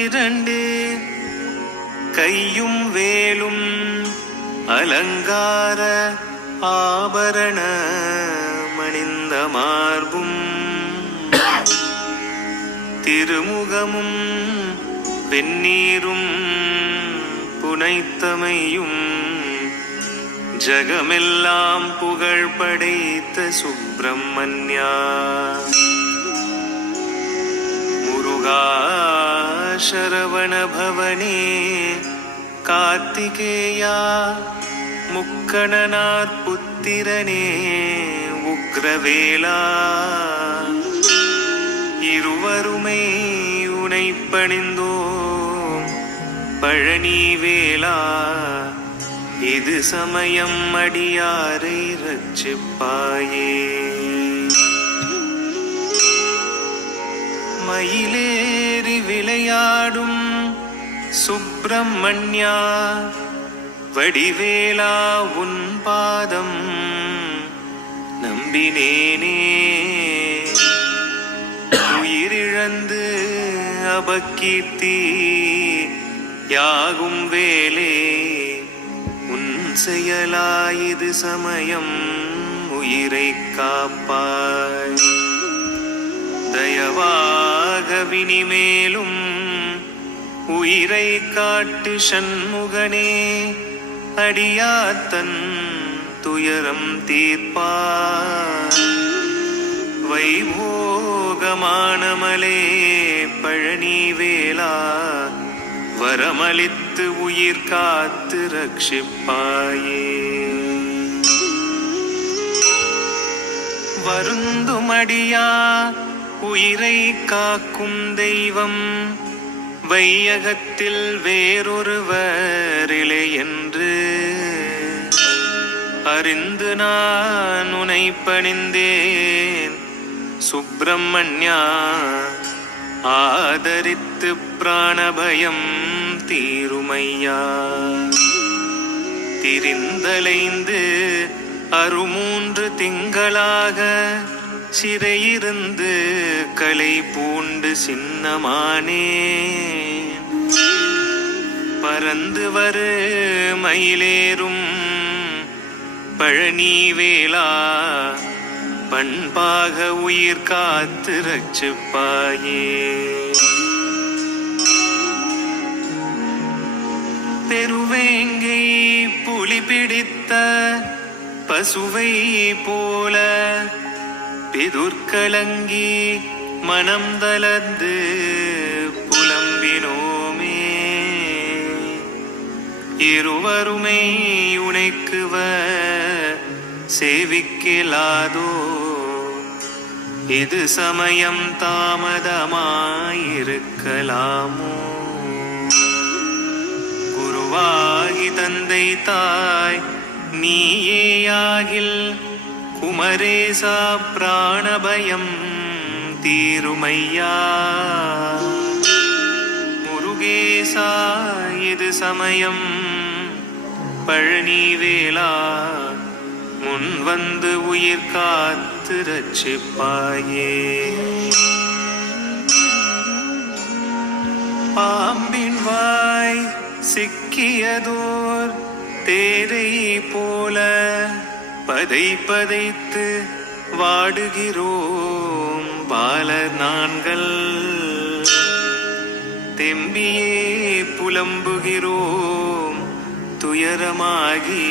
இரண்டு கையும் வேலும் அலங்கார ஆபரண மணிந்த மார்பும் திருமுகமும் வெந்நீரும் புனைத்தமையும் ஜகமெல்லாம் புகழ் படைத்த சுப்பிரமணியா முருகா சரவண பவனே கார்த்திகேயா முக்கணனார் புத்திரனே உக்ரவேலா இருவருமை உனை பணிந்தோம் பழனி வேலா இது சமயம் அடியாரை ரட்சிப்பாயே மயிலேறி விளையாடும் சுப்பிரமணியா வடிவேலா உன் பாதம் நம்பினேனே உயிரிழந்து அபக்கீர்த்தி யாகும் வேலே உன் செயலாயுது சமயம் உயிரை காப்பாய் தயவாக வினிமேலும் உயிரை காட்டு சண்முகனே அடியாத்தன் துயரம் தீர்ப்பாய் வைபோகமானமலே பழனி வேலா வரமளித்து உயிர் காத்து ரட்சிப்பாயே வருந்துமடியா உயிரை காக்கும் தெய்வம் வையகத்தில் வேறொருவரிலே என்று அறிந்து நான் உனை பணிந்தேன் சுப்பிரமணியா ஆதரித்து பிராணபயம் தீருமையா திரிந்தலைந்து அருமூன்று திங்களாக சிறையிருந்து கலை பூண்டு சின்னமானே பறந்து வரு மயிலேறும் பழனி வேலா பண்பாக உயிர் காத்து ரட்சிப்பாயே பெருவேங்கை புலி பிடித்த பசுவை போல பிதுர்கலங்கி மனம் தளர்ந்து புலம்பினோமே இருவருமை உனைக்குவ சேவிக்கலாதோ இது சமயம் தாமதமாயிருக்கலாமோ குருவாகி தந்தை தாய் நீயேயாகில் குமரேசா பிராணபயம் தீருமையா முருகேசா இது சமயம் பழனி வேலா முன் வந்து உயிர் காத்து ரட்சிப்பாயே பாம்பின் வாய் சிக்கியதோர் தேரை போல பதை பதைத்து வாடுகிறோம் பாலர் நான்கள் தெம்பியே புலம்புகிறோம் துயரமாகி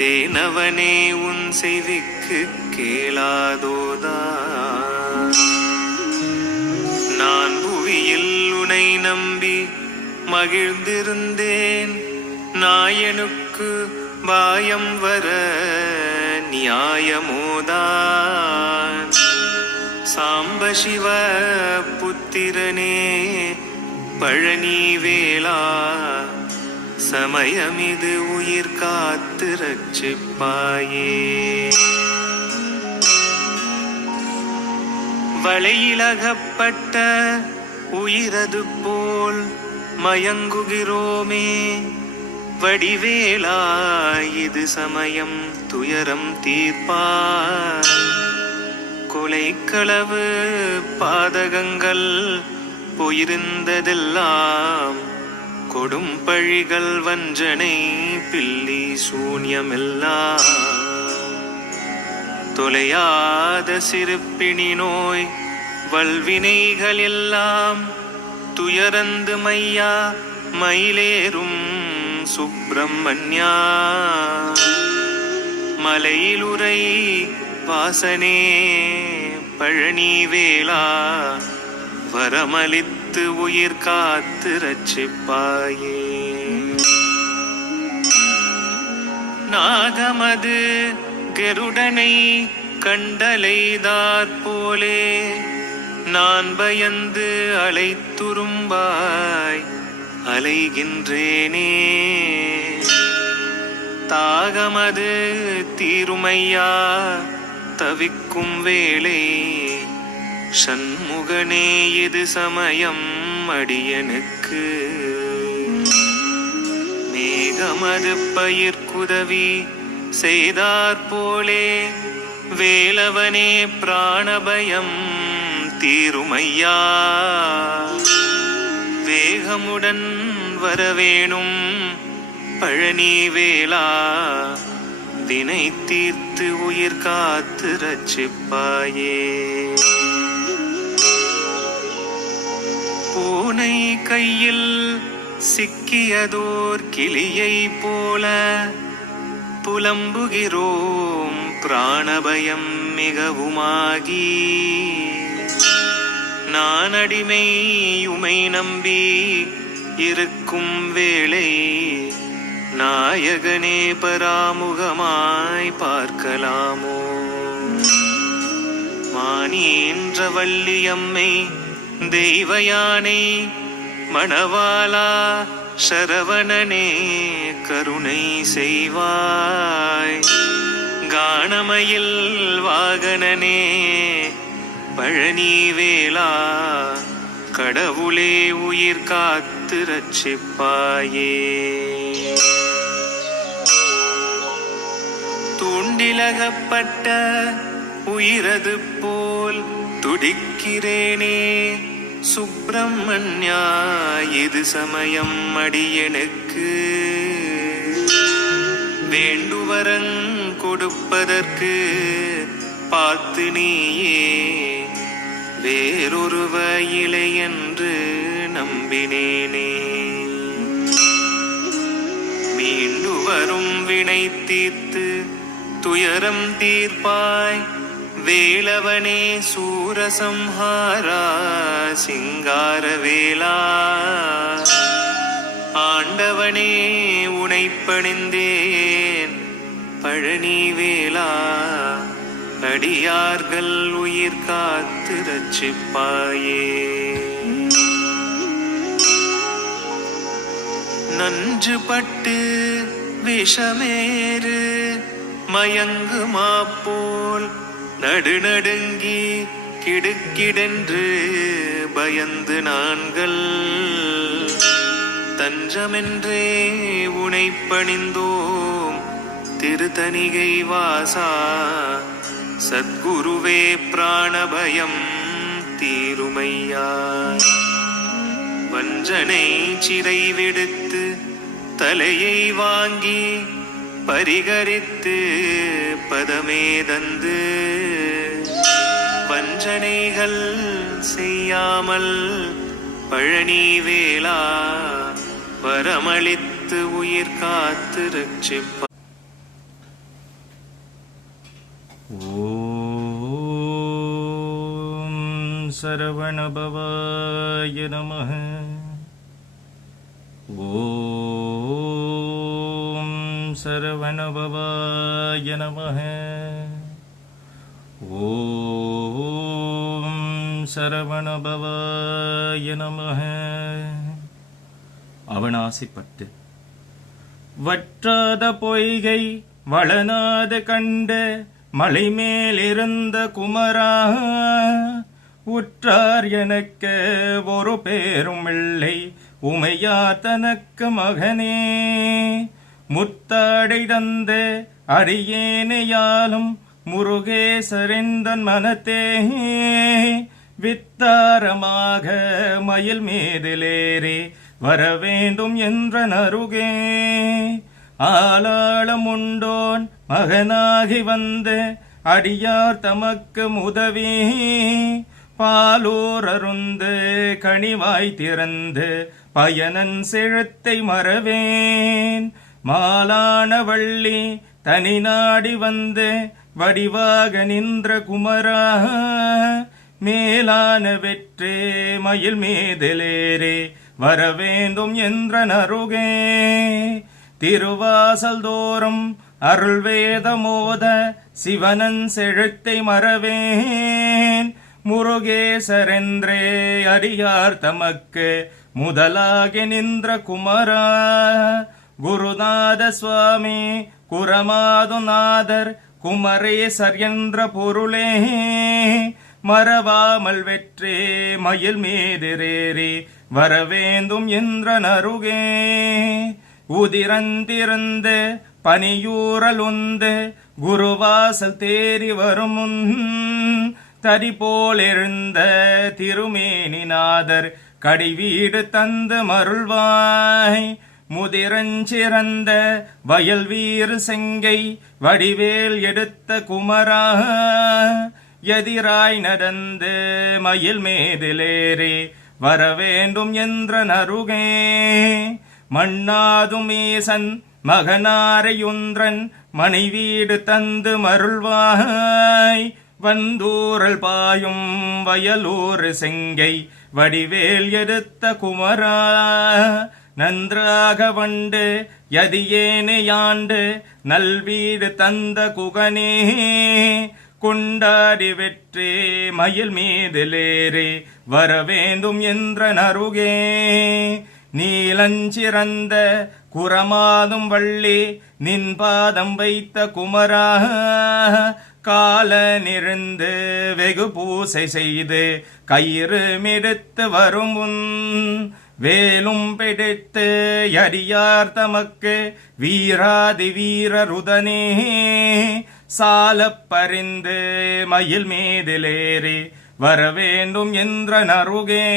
தேனவனே உன் செவிக்கு கேளாதோதா நான் புவியில் உனை நம்பி மகிழ்ந்திருந்தேன் நாயனுக்கு பாயம் வர நியாயமோதான் சாம்ப சிவ புத்திரனே பழனி வேலா சமயமிது உயிர் காத்து ரட்சிப்பாயே வளையிலகப்பட்ட உயிரது போல் மயங்குகிறோமே வடிவேலா இது சமயம் துயரம் தீர்ப்பாய் கொலைக்களவு பாதகங்கள் போயிருந்ததெல்லாம் கொடும் பழிகள் வஞ்சனை பில்லி சூன்யமெல்லாம் தொலையாத சிறுப்பிணி நோய் வல்வினைகள் எல்லாம் துயரந்து மையா மயிலேறும் சுப்பிரமணியா மலையிலுரை வாசனே பழனி வேளா வரமளித்து உயிர் காத்து ரட்சிப்பாயே நாகமது கருடனை கண்டலைதாற் போலே நான் பயந்து அலைத்துரும்பாய் அலைகின்றேனே தாகமது தீருமையா தவிக்கும் வேளை சண்முகனே இது சமயம் அடியனுக்கு மேகமது பயிர்க்குதவி செய்தாற் போலே வேலவனே பிராணபயம் தீருமையா வேகமுடன் வரவேணும் பழனி வேளா வினை தீர்த்து உயிர் காத்து ரட்சிப்பாயே பூனை கையில் சிக்கியதோர் கிளியை போல புலம்புகிறோம் பிராணபயம் மிகவுமாகி நான் அடிமை உமை நம்பி இருக்கும் வேளை நாயகனே பராமுகமாய் பார்க்கலாமோ மானீன்ற வள்ளியம்மை தெய்வயானை மணவாளா சரவணனே கருணை செய்வாய் கானமயில் வாகனனே பழனி வேளா கடவுளே உயிர் காத்து ரட்சிப்பாயே தூண்டிலகப்பட்ட உயிரது போல் துடிக்கிறேனே சுப்பிரமணியா இது சமயம் அடியனுக்கு வேண்டுவரங் கொடுப்பதற்கு பார்த்து நீயே வேறொருவ இலை என்று நம்பினேனே மீண்டு வரும் வினை தீர்த்து துயரம் தீர்ப்பாய் வேலவனே சூரசம்ஹாரா சிங்கார வேளா ஆண்டவனே உனை பணிந்தேன் பழனி வேளா அடியார்கள் உயிர் காத்து ரட்சிப்பாயே நஞ்சு பட்டு விஷமேறு மயங்குமா போல் நடுநடுங்கி கிடுக்கிடென்று பயந்து நான்கள் தஞ்சமென்றே உனை பணிந்தோம் திருத்தணிகை வாசா சத்குருவே பிராணபயம் தீருமையா வஞ்சனை சிறை விடுத்து தலையை வாங்கி பரிகரித்து பதமே தந்து வஞ்சனைகள் செய்யாமல் பழனி வேளா வரமளித்து உயிர் காத்து ரட்சிப்ப ஓம் சரவணபவாய நமः ஓம் சரவணபவாய நமः ஓம் சரவணபவாய நமः அவனாசிப்பட்டு வற்றாத பொய்கை வளனாத கண்ட மலை மேலிருந்த குமரா உற்றார் எனக்கு ஒரு பேரும் இல்லை உமையா தனக்கு மகனே முத்தாடை தந்த அடியேனையாலும் முருகேசரிந்தன் மனத்தே வித்தாரமாக மயில் மீதிலேறி வரவேண்டும் என்ற நருகே. ஆளாளம் உண்டோன் மகனாகி வந்து அடியார் தமக்கு உதவி பாலூர் அருந்து கனிவாய் திறந்து பயனன் செழுத்தை மறவேன். மாலான வள்ளி தனி நாடி வந்து வடிவாக நின்ற குமரா மேலான வெற்றே மயில் மீதிலேறே வரவேண்டும் என்ற நருகே. திருவாசல் தோறும் அருள் வேதமோத சிவனன் செழுத்தை மறவேன். முருகேசரென்றே அடியார் தமக்கு முதலாகி நின்ற குமரா குருநாத சுவாமி குரமாதுநாதர் குமரேசர் என்ற பொருளே மறவாமல் வெற்றே மயில் மீதிரேறி வரவேண்டும் என்ற நருகே. உதிரந்திருந்து பனியூரல் உந்து குருவாசல் தேறி வருமுன் தரி போல் எழுந்த திருமேனிநாதர் கடிவீடு தந்து மருள்வாய். முதிரஞ்சிறந்த வயல் வீறு செங்கை வடிவேல் எடுத்த குமரா எதிராய் நடந்து மயில் மேதிலேறி வரவேண்டும் என்ற நருகே. மண்ணாதும் ஈசன் மகனாரையுன்றன் மனைவீடு தந்து மருள்வாய். வந்தூரல் பாயும் வயலூர் செங்கை வடிவேல் எடுத்த குமரா நன்றாக வண்டு யதியேனையாண்டு நல்வீடு தந்த குகனே கொண்டாடி வெற்றே மயில் மீதிலேறே வரவேண்டும் என்ற நருகே. நீலஞ்சிறந்த குரமாதும் வள்ளி நின் பாதம் வைத்த குமரா கால நிறந்து வெகு பூசை செய்து கயிறு மிடுத்து வரும் முன் வேலும் பிடித்து அடியார் தமக்கு வீராதி வீரருதனே சாலப் பறிந்து மயில் மீதிலேறி வரவேண்டும் என்ற நருகே.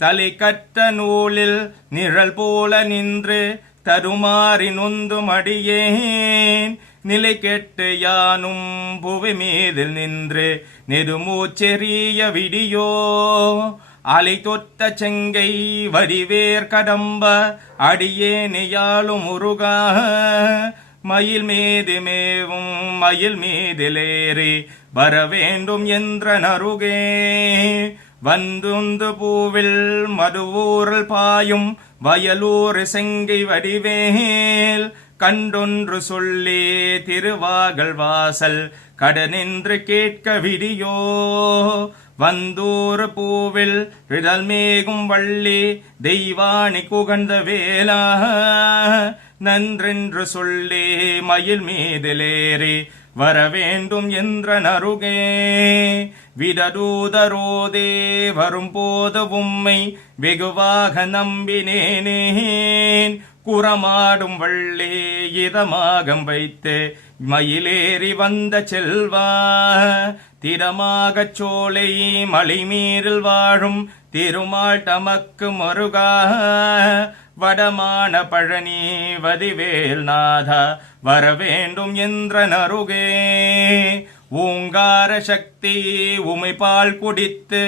தலை கற்ற நூலில் நிழல் போல நின்று தருமாறி நொந்தும் அடியேன் நிலை கெட்டு யானும் புவி மீதில் நின்று நெடுமூச்செறிய விடியோ. அலை தொட்ட செங்கை வடிவேர் கடம்ப அடியேனையாளும் முருகா மயில் மீது மேவும் மயில் மீதிலேறி வரவேண்டும் என்ற நருகே. வந்துந்து பூவில் மதுவூரல் பாயும் வயலூர் செங்கை வடிவேல் கண்டொன்று சொல்லி திருவாகல் வாசல் கடனின்று கேட்க விடியோ. வந்தூர் பூவில் ரிதல் மேகும் வள்ளி தெய்வானி குகந்த வேளா நன்றென்று சொல்லி மயில் மீதிலேறி வரவேண்டும் என்ற நருகே. விடதூதரோதே வரும்போது உம்மை வெகுவாக நம்பினேனேன் குரமாடும் வள்ளி இதமாகம் வைத்து மயிலேறி வந்த செல்வா திடமாகச் சோலை மலைமீறில் வாழும் திருமால் தமக்கு மருகா வடமான பழனி வதிவேல் நாதா வரவேண்டும் என்ற நருகே. ஓங்கார சக்தி உமைபால் குடித்து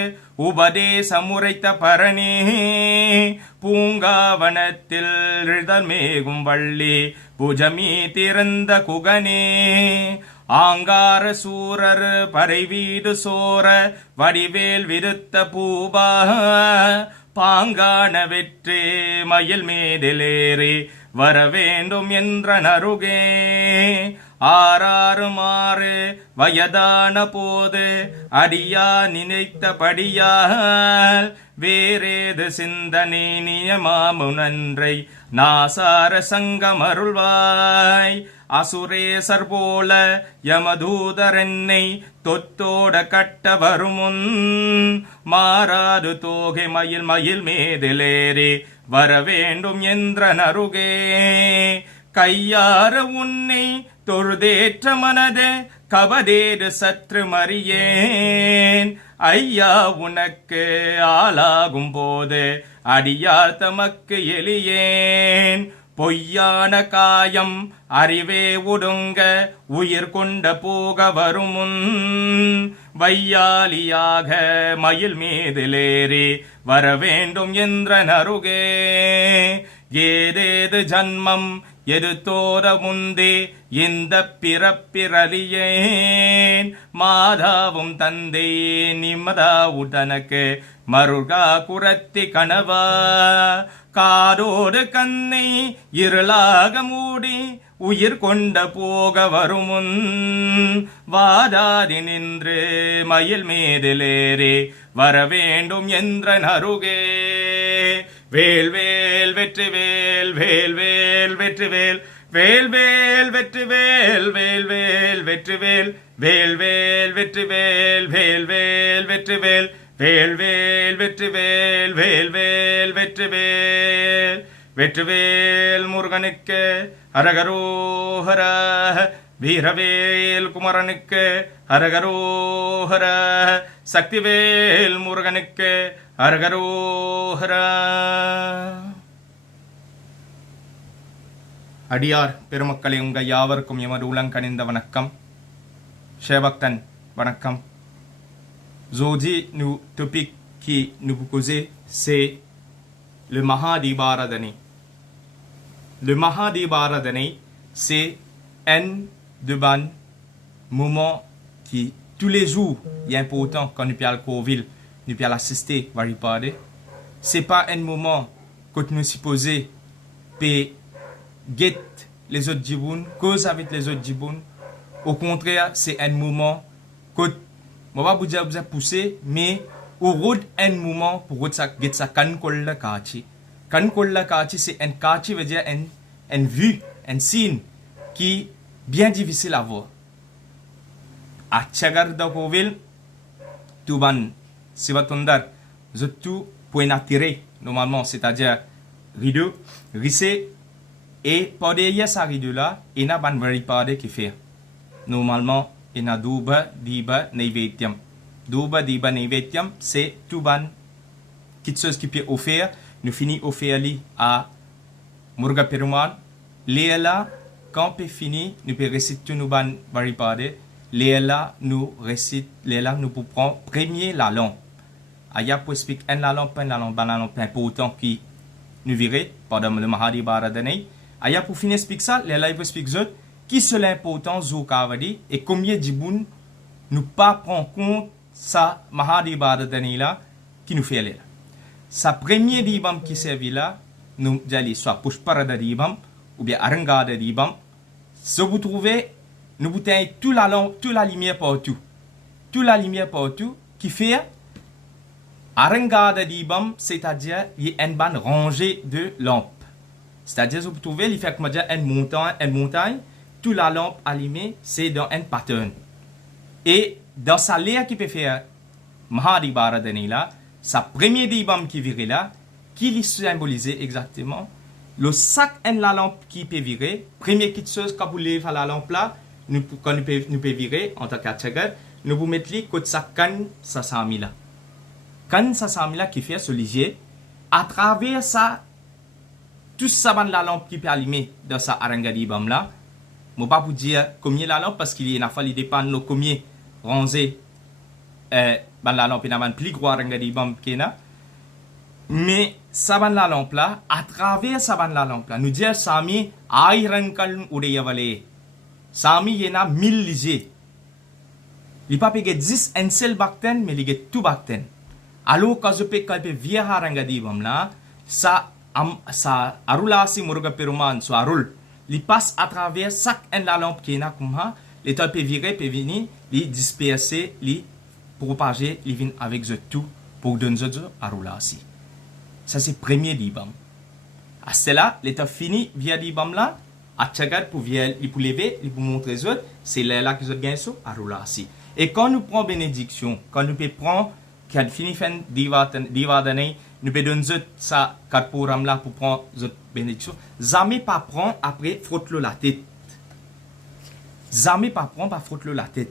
உபதேசமுரைத்த பரணி பூங்காவனத்தில் ரிதல் மேகும் வள்ளி புஜமீ திறந்த குகனே. ஆங்கார சூரர் பறைவீடு சோர வடிவேல் விருத்த பூபா பாங்கான வெற்றே மயில் மீதிலேறி வரவேண்டும் என்ற நருகே. ஆறாறு மாறு வயதான போது அடியா நினைத்தபடியால் வேறேது சிந்தனை நியமாமுனன்றை நாசார சங்கமருள்வாய். அசுரேசர் போல யமதூதரென்னை தொத்தோட கட்ட வருமுன் மாறாது தோகை மயில் மயில் மீதிலேறி வரவேண்டும் என்ற நருகே. கையார உன்னை தொழுதேற்ற மனது கபதேடு சற்று மறியேன் ஐயா உனக்கு ஆளாகும் போது அடியார் தமக்கு எளியேன் பொய்யான காயம் அறிவே ஒடுங்க உயிர் கொண்ட போக வருமுன் வையாலியாக மயில் மீதிலேறி வரவேண்டும் என்ற நருகே ஏதேது ஜன்மம் எது தோற முந்தே இந்த பிறப்பிறலியேன் மாதாவும் தந்தை நிம்மதா உடனக்கு மருகா குரத்தி கணவா காரோடு கண்ணை இருளாக மூடி உயிர் கொண்ட போக வருமுன் வாதாதி நின்று மயில் மீதிலேறி வரவேண்டும் என்ற நருகே வேல் வேல் வெற்றி வேல் வேல் வேல் வெற்றி வேல் வேல் வேல் வெற்றி வேல் வேல் வேல் வெற்றி வேல் வேல் வேல் வெற்றி வேல் வேல் வேல் வெற்றி வேல் வேல் வேல் வெற்றி வேல் வேல் வேல் வெற்றி வேல் வெற்றிவேல் முருகனுக்கு ஹரஹரோஹர வீரவேல் குமரனுக்கு ஹரஹரோஹர சக்திவேல் முருகனுக்கு ஹரஹரோஹர அடியார் பெருமக்களே உங்கள் யாவருக்கும் எமது உலங்கணிந்த வணக்கம் சேவக்தன் வணக்கம். Aujourd'hui, le topic qui nous proposé, c'est le Mahadibaradani. Le Mahadibaradani, c'est un de ban moment qui, tous les jours, est important quand nous parlons Covid, nous parlons assister, va reparler. C'est pas un moment que nous supposons pour get les autres djibouns, cause avec les autres djibouns. Au contraire, c'est un moment que je ne vais pas vous pousser, mais au road un moment pour get sa kankolla kachi. Kankolla kachi, c'est un kachi, veut dire une vue, un signe qui est bien difficile à voir. À Tchagar d'Akovil, tout ban, si va tondar, tout pour attirer, normalement, c'est-à-dire rideau, rissé, et par derrière sa rideau là, il y a ban veripade qui fait. Normalement, il y a Duba, Diba, Neivetyam. Duba, Diba, Neivetyam, c'est tout ban quelque chose qui peut offrir. Nous finissons offrir à Muruga Peruman. Léla, quand on fini, nous pouvons réciter tout nous ban barricade. Léla, nous récite, Léla, nous pouvons prendre premier la langue. Aya pour expliquer un la langue, important qui nous virait, pendant le Mahadibaradani. Aya pour finir expliquer ça, Léla, il peut expliquer ça. Qui c'est l'important Zoukavadi et combien de gens nous pas prendre compte sa Mahadibaradani là qui nous fait là. Sa premier dibam qui servit là, nous allons soit Pushparada dibam ou bien Arangada dibam. Si vous trouvez, nous bouteillons toute la lumière partout. Toute la lumière partout qui fait Arangada dibam, c'est-à-dire il y a une bande rangée de lampes. C'est-à-dire vous trouvez, il fait comme dire une montagne. Toute la lampe allumée, c'est dans un pattern. Et dans sa l'air qui peut faire Mahadibaradani là, sa premier dibam qui virait là, qui lui symbolisait exactement le sac et la lampe qui peut virer. Première petite chose, quand vous levez la lampe là, nous pouvons virer en tant qu'atchagar, nous vous mettons côté sa canne, sa sami là. Canne, sa sami là qui fait ce lisier, à travers ça, tout ça, la lampe qui peut allumer dans sa arangadibam là. Je ne vais pas vous dire combien la lampe parce qu'il y a fallu dépendre de combien ranger la lampe. Il y a plus gros rangadibam qui est. Mais ça la lampe là, à travers ça la lampe là, nous disons Sami ayran kalm udeyavale. Sami y en a 1000 lisiers. Il n'y a pas 10 un seul bacten, mais il y a tout bacten. Alors quand je peux calper via rangadibam là, ça arula si muruga peruman so arul. Il passe à travers chaque la lampe qui est là comme ça. Les temps peut virer, peut venir, les disperser, les propager, les venir avec tout pour donner à rouler aussi. Ça c'est le premier dibam. À cela, l'état fini via dibam là, à Tchagar pour lever, pour montrer les autres, c'est là que vous gagnez à rouler aussi. Et quand nous prenons bénédiction, quand nous prenons, quand fini fin d'année, nous pouvons donner ça karpuram là pour prendre notre bénédiction. Jamais pas prendre après frotte-le la tête. Jamais pas prendre pas frotte-le la tête.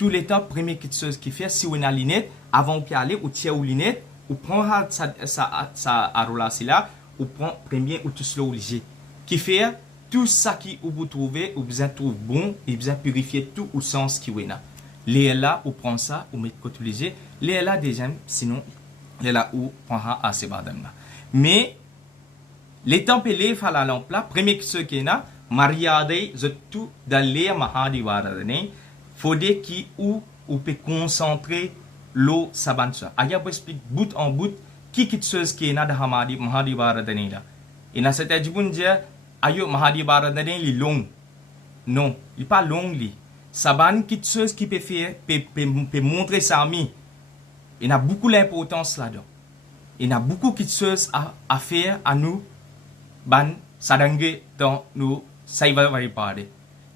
tous les temps, première quelque chose qui fait, si on a lunette, avant qu'il aller, ou tient aux lunettes, ou prend sa arolasi là, ou prend premier ou tout cela obligé. Qui fait, tout ça qui vous trouvez, ou vous trouve bon, et vous purifier tout au sens qui est là. Les là, ou prend ça, ou met côté léger. Les là, déjà, sinon, les là, ou prend à ces badam là. Mais, les tempélés, à la lampe là, premier que ce qui est là, mariade, tout dans les mahadi waradane, faudrait qui ou peut concentrer l'eau sabansa. Aya peut expliquer bout en bout qui chose qui est là dans mahadi waradane là. Et dans cette édition dire ayo mahadi waradane li long. Non, il pas long li. Saban qui chose qui peut faire peut montrer ça mi. Il y a beaucoup d'importance là-dedans. Il y a beaucoup de choses à faire à nous ban sadange dans nous saiva varipade.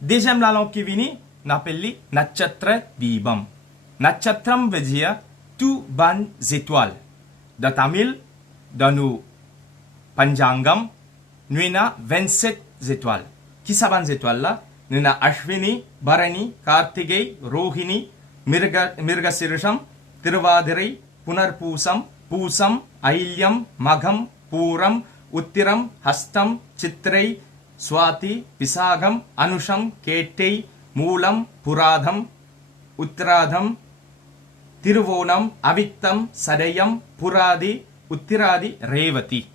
Deuxième la lampe qui vient, n'appelle Natchatra Dibam. Natchatram veut dire tout ban étoiles. Dans Tamil, dans nos Panjangam, nous avons 27 étoiles. Qui sont ces étoiles là? Nous avons Ashwini, Bharani, Kartigay, Rohini, Mirgasirisham, Tiruvadirai, Punarpusam, Pusam, Ailyam, Magham, Puram, Uttiram, Hastam, Chitrai, Swati, Visagam, Anusham, Ketei, Moolam, Puradham, Uttradham, Tiruvonam, Avittam, Sadayam, Puradi, Uttiradi, Revati.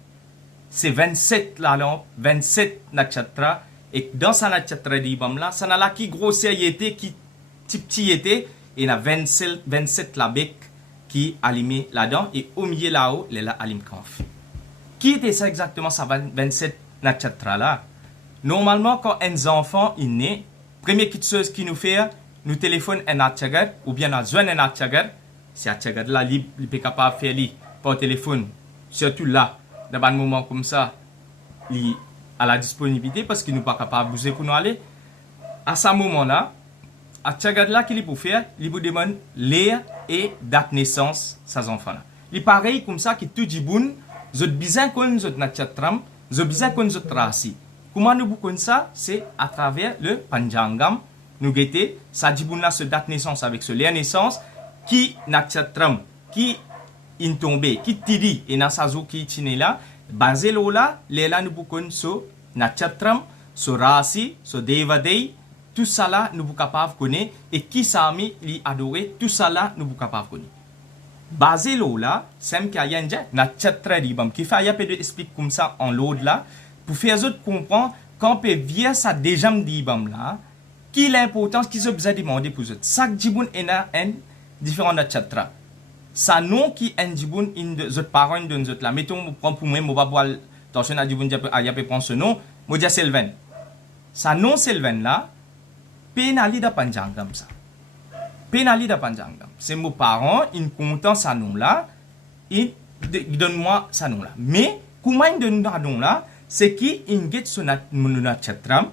C'est 27 là, 27 nakshatra. Et dans ce nakshatra d'Ibam là, ça n'a là qui grossier était, qui petit était, et il y a 27 la bec qui allumé là-dedans, et au milieu là-haut, il y a la alim kanf. Qui était ça exactement, ça 27 nakshatra là? Normalement, quand un enfant est né, première chose qu'il nous fait, nous téléphone un atchagar, ou bien nous joignons un atchagar. Si atchagar là, il est capable de faire par téléphone, surtout là, dans un moment comme ça, il à la disponibilité parce qu'il n'est pas capable de bouger pour nous aller. À ce moment-là, atchagar là, qu'il peut faire, il vous demande l'heure et date naissance de ces enfants-là. Il est pareil comme ça que tout dit bon, vous avez besoin qu'on vous natchatram, vous avez besoin qu'on vous rasi. Comment nous boucons ça? C'est à travers le Panjangam. Nous guettons, ça dit bon là, ce date naissance avec ce lien naissance, qui nakshatram, qui in tombé, qui tidi, et na sazo qui tine là, basé là, les là nous boucons ce nakshatram, ce rasi, ce devadei, tout ça là nous sommes capables de connaître, et qui s'ami li adoré, tout ça là nous sommes capables de connaître. Basé là, c'est qu'il y a un nakshatra dibam, qui fait, il y a peu d'explique comme ça en l'autre là, pour faire les autres comprendre qu'on peut via ça déjà dibam là, qui l'importance qui se besoin demander pour eux. Chaque dibun est un différent nakshatra. Ça non qui est un dibun in de autres parents de nous autres là. Mettons pour moi, moi va voir attention à dibun il y a prendre ce nom, moi dis Selven. Ça non Selven là, pénali da Panjangam ça. Pénali da Panjangam. C'est mon parent, il content ça nom là, il donne-moi ça nom là. Mais comment il donne ça nom là? C'est qui inget sur natchatram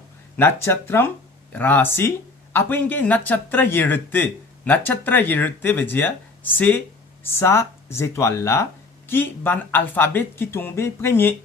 rasi, après inget natchatra yirte. Natchatra yirte veut dire c'est ça étoile là qui ban alphabet qui tombe premier.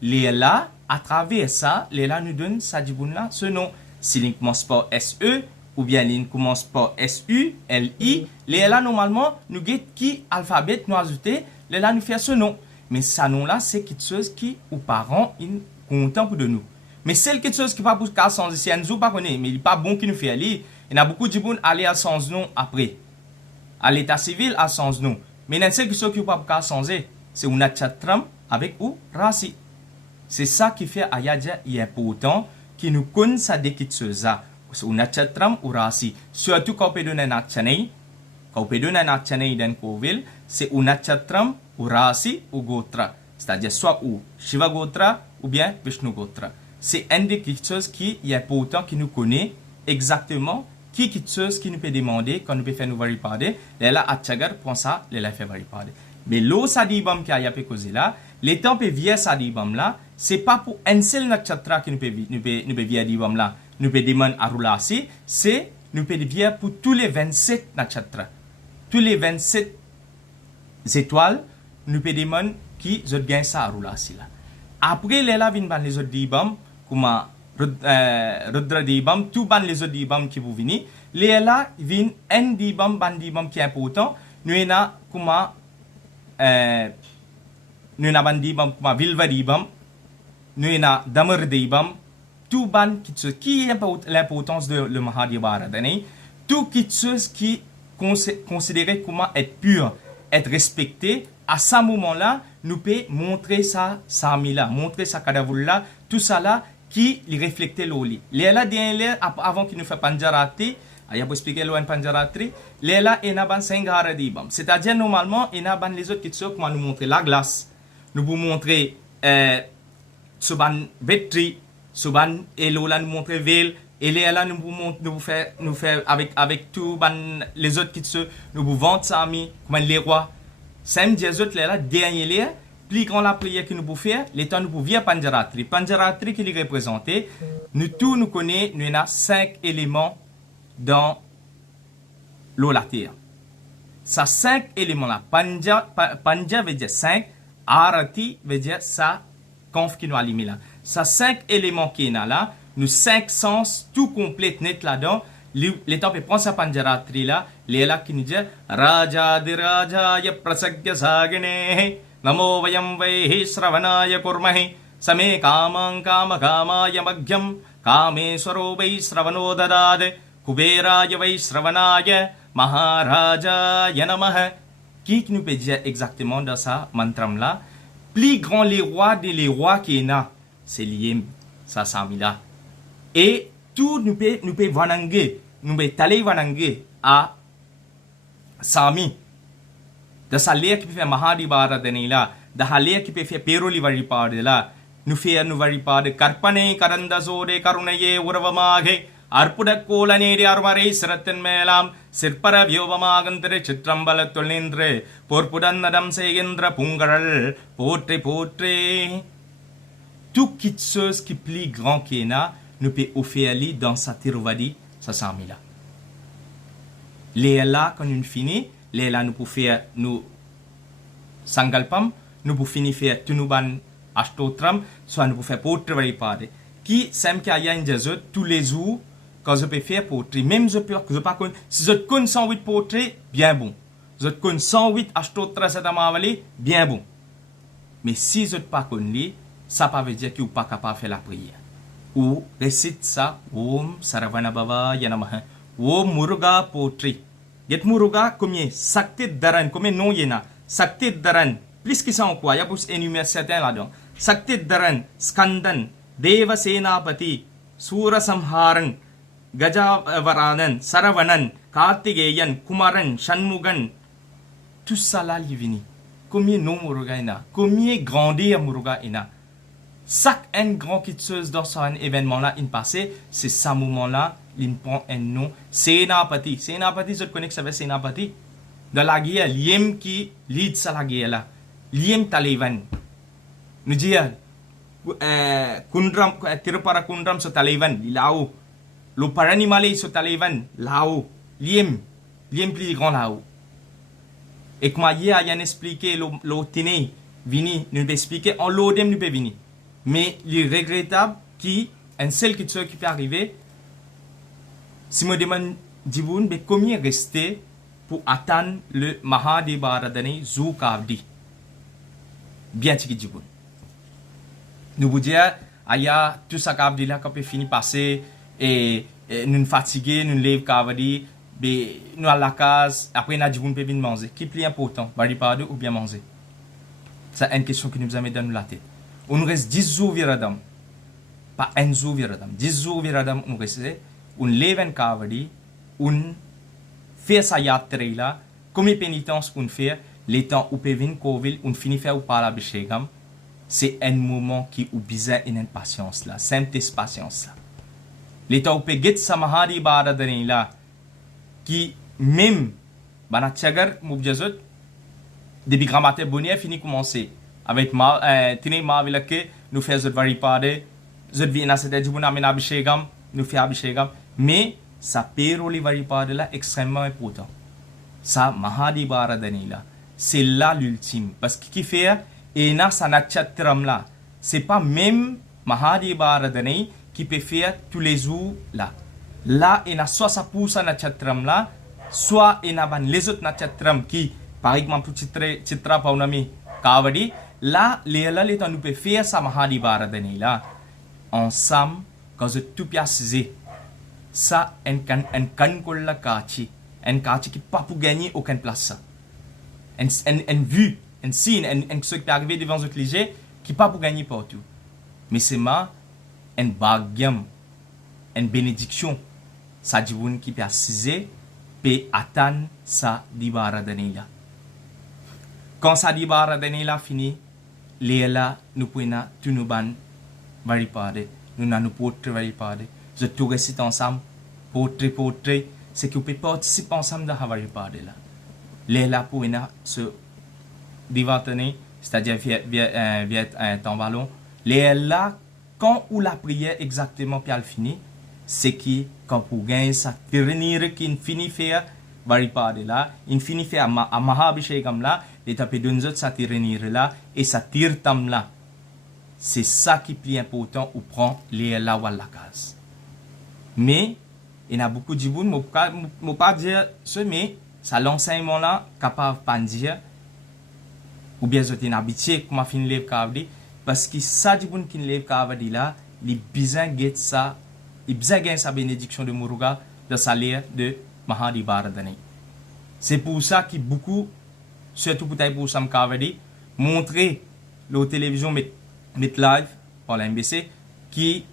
Les là à travers ça, les là nous donne ça diboun là ce nom. Si l'in commence par SE ou bien l'in commence par SU, LI, les là normalement nous get qui alphabet nous ajouter, les là nous fait ce nom. Mais ça nom là c'est quelque chose qui aux parents ils content pour de nous. Mais c'est quelque chose qui pas pour cas sans si nous pas connaît mais il pas bon qui nous fait aller. Il y a beaucoup de gens aller à sans nom après. À l'état civil à sans nom. Mais il y a quelque chose qui pas pour cas sans c'est un natchatram avec ou rasi. C'est ça qui fait ayadja il est important qui nous connaît ça des petites choses là. C'est un natchatram ou rasi. Surtout quand on peut donner un natchanei, quand on peut donner un natchanei dans Kovil, c'est un natchatram ou rasi ou gotra. C'est-à-dire soit ou Shiva gotra ou bien Vishnu gotra. C'est une des choses qui est important qui nous connaît exactement qui est quelque chose qui nous peut demander quand nous peut faire nous variparder. Là atchagar prend ça, là fait variparder. Mais l'eau sadibam qui a causé là, les temps peut via sadibam là, c'est pas pour un seul nakshatra qui nous peut via dibam là, nous peut demander à roulasi, c'est nous peut via pour tous les 27 nakshatras. Tous les 27 étoiles, nous peut demander qui je gagne ça à roulasi là. Après les là viennent les autres dibam comme Rudra Dibam, tout ban les autres dibam qui vous venez, les là vin en dibam ban dibam qui est important nous na kuma nous na ban dibam kuma vilva dibam nous na damar dibam tout ban qui est l'importance de le Mahadibaradani tout qui considéré comme être pur être respecté à ce moment-là nous peut montrer ça samila montrer ça kadavula tout ça là qui les reflète l'oli les là avant qu'il nous fait panjarati aya pour expliquer loin panjaratri les là enaban sengara dibam c'est-à-dire normalement enaban les autres qui comment nous montrer la glace nous vous montrer suban vetri suban elola nous montrer veil et les là nous faire avec tout les autres qui nous vous vendent ça ami comme les rois Sam des autres là dernier là plus grand la prière que nous pouvons faire les temps nous pouvons via panjaratri qui les représenter nous tous nous connaît nous avons 5 éléments dans l'eau la terre ça 5 éléments là panja veut dire 5 arati veut dire ça conf qui nous allume là ça 5 éléments qui est là nous 5 sens tout complète net là-dedans les temps peut prendre sa panjaratri là les là qui nous dit raja di raja ya prasagya sagane namo vayam vaihi sravanaya kurmahi same kamang kama kamaya maghyam kameswaro vai sravano dadade kuberaaya vai sravanaya maharaja yanamah qui nous peut dire exactement dans ça mantra là plus grand les rois qui est là c'est lié ça samila et tout nous peut vanangue nous peut aller vanangue à Sami de sa lek qui fait Mahadibaradani là de ha lek qui fait Peroli varipade là nous varipade karpane karanda zore karunaye uravamage arpuda kolaneri armare siratten melam sirpara vyovamagandre chitrambalattul nindre porpudannadam segendra pungaral potre tout quelque chose qui plus grand qui est nous peut offrir dans sa tirvadi sa samila les là quand nous finit les là nous pouvons faire nous sangalpam nous pouvons finir faire tunuban ashtotram soit nous pouvons faire potre varipade qui sem qui a un Jésus tous les jours quand je peux faire poetry même je pas si je connais 108 poetry bien bon je connais 108 ashtotra sadamavali bien bon mais si je pas connais ça pas veut dire que vous pas capable de faire la prière ou récite ça om saravana baba yanamah om muruga poetry get muruga combien sakti daran combien non yena sakti daran plus que ça en quoi il y a pour énumérer certains là-dedans sakti daran skandan deva senapati sura samharan gajavaranan saravanan kartigeyan kumaran shanmugan tout ça là il vient combien non muruga ina combien grandir muruga ina chaque un grand qui chose dans un événement là in passé c'est ce moment là il prend un nom senapati je connais que ça veut senapati de la guerre liem qui lead ça la guerre là liem taliban nous dire kundram tirupara kundram so taliban lao lo paranimale so taliban lao liem plus grand lao et comment hier il a expliqué lo tine vini nous expliquer en l'odem nous peut venir mais il est regrettable qui un seul qui peut arriver si me demande Djiboun mais combien rester pour attendre le Mahadibaradani Zoukavdi bien tiki Djiboun nous vous dire aya tout ça Kavdi là quand peut fini passer et nous fatigués nous lève Kavdi mais nous à la case après na Djiboun peut venir manger qui plus important baripade ou bien manger c'est une question qui nous a mis dans la tête on nous reste 10 jours viradam pas un jour viradam 10 jours viradam on reste on lève un Kavdi on fait sa yatra là comme pénitence on fait les temps où peut venir Covid on finit faire ou par la bishegam c'est un moment qui ou bizarre une impatience là simple patience là les temps où peut get sa Mahadibaradani là qui même bana tchagar mubjazot depuis grammaire bonnier fini commencer avec tini mavila que nous faisons varipade zot vina c'est du bona mena abhishegam nous fait abhishegam mais ça peroli varipade là extrêmement important ça Mahadibaradani là c'est là l'ultime parce que qui fait et na sa nakchatram là c'est pas même Mahadibaradani qui peut faire tous les jours là là il y a soit ça pousse na chatram là soit il y a les autres na chatram qui par exemple chitra paunami kavadi là les là les nous peut faire ça mahadi baradani là ensemble quand je tout piasé ça en kan kolla kachi en kachi qui pas pour gagner aucune place ça en vue en signe en ce qui est arrivé devant ce cliché qui pas pour gagner partout mais c'est ma en bagyam en bénédiction ça dit qui peut assiser peut attendre ça dibara danila quand ça dibara danila fini Léla nous pouvons tout nous ban varipade nous n'avons pas de varipade je tout récite ensemble potre c'est que vous pouvez participer ensemble dans la varipade là Léla pouvons se divatener c'est-à-dire via temps ballon Léla quand ou la prière exactement puis elle finit c'est qui quand vous gagnez ça revenir qui finit faire varipade là il finit faire à mahabhishekam là et taper d'une autre ça revenir là et ça tire tam là c'est ça qui est plus important ou prend les là ou la case mais il y a beaucoup de gens ne pas dire ce mais ça l'enseignement là capable pas dire ou bien c'est une habitude comment fin lève cavadi parce que ça dit bon qui lève cavadi là les besoin get ça il besoin gain sa bénédiction de Muruga de salaire de Mahadi Baradani c'est pour ça que beaucoup surtout pour Sam Kavadi montrer la télévision met live par la MBC qui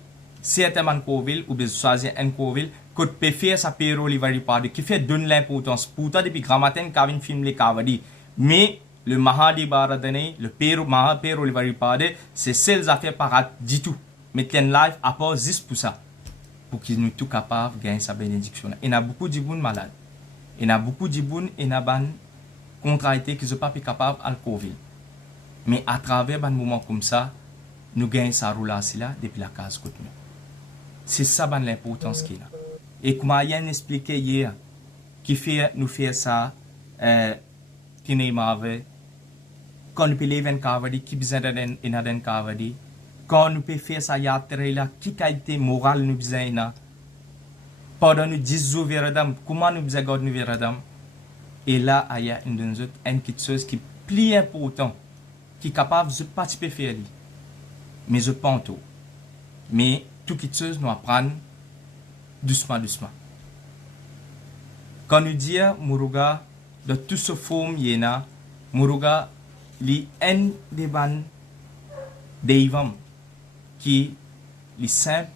certainement Coville ou bien choisir un Coville que peut faire sa péro livaripade qui fait donner l'importance pourtant depuis grand matin Kavin film les Kavadi mais le Mahadi Baradane le péro Mahadi péro livaripade c'est celles affaires par du tout mettre live à part juste pour ça pour qu'ils nous tout capables de gagner sa bénédiction il y a beaucoup de gens malades il y a beaucoup de gens et ban contrariété qui ne sont pas capables à le Covid. Mais à travers un moment comme ça, nous gagnons sa roulage là depuis la case côté. C'est ça l'importance qu'il a. Et comme Yann expliqué hier, qui fait nous faire ça, qui n'est pas quand nous peut lever un cavadi, qui besoin d'un cavadi, quand nous peut faire ça yatre là, qui qualité morale nous besoin pendant nous 10 jours veradam, comment nous besoin God nous veradam. Et là, il y a une quelque chose qui est plus important, qui est capable de participer à faire. Mais je pense tout. Mais tout quelque chose nous apprend doucement. Quand nous disons, Muruga, de toute ce forme, Muruga, li en des ban deivam qui li simple,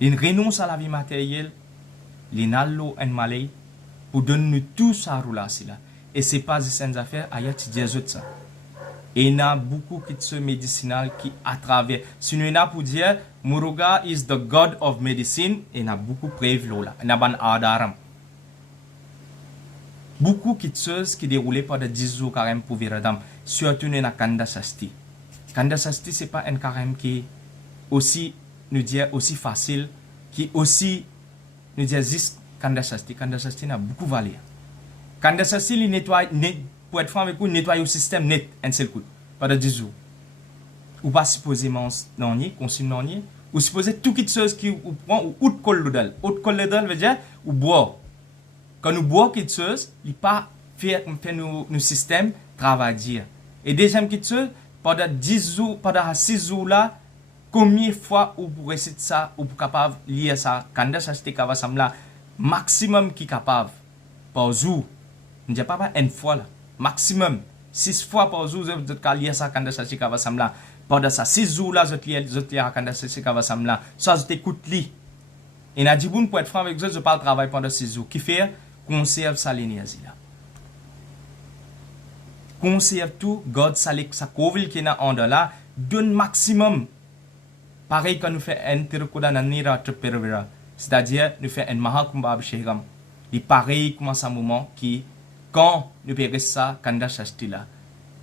il renonce à la vie matérielle, li nallo en malay, pour donner tout ça roula là et c'est pas des affaires à y a ça et il y a beaucoup de ce médicinal qui à travers si nous n'a pour dire Muruga is the god of medicine et il y a beaucoup preuves là il y a ban adaram beaucoup de choses qui déroulent par des 10 jours carême pour viradam surtout dans Kanda Sasti c'est pas un carême qui aussi nous dire aussi facile qui aussi nous dire juste Kanda Sasti a beaucoup valeur. Kanda Sasti, il nettoie, pour être franc avec vous, nettoie le système net, un seul coup, pendant 10 jours. Ou pas supposément non, consigne non, ou supposer tout quelque chose qui ou prend ou de colle dedans. Ou de colle dedans veut dire ou boire. Quand nous boire quelque chose, il pas fait nos systèmes travailler. Et deuxième quelque chose, pendant 10 jours, pendant 6 jours là, combien de fois vous pourrez réciter ça, ou pour capable lire ça, Kanda Sasti Kavasam là, maximum qui est capable par jour, je ne dis pas une fois là, maximum 6 fois par jour, vous êtes lire ça Kanda Sasti Kavasam là, pendant ça 6 jours là, vous lire Kanda Sasti Kavasam là, ça vous écoute li. Et n'a dit bon pour être franc avec vous, je parle travail pendant 6 jours, qui fait conserve sa l'énergie là. Conserve tout, God sa covil qui est en là, donne maximum. Pareil quand nous faisons un tirukuda nanira treppervera. C'est-à-dire, nous faisons un mahakumbha abhishekam. Il pareil comme à un moment qui, quand nous pouvons rester ça, Kanda Sasti là.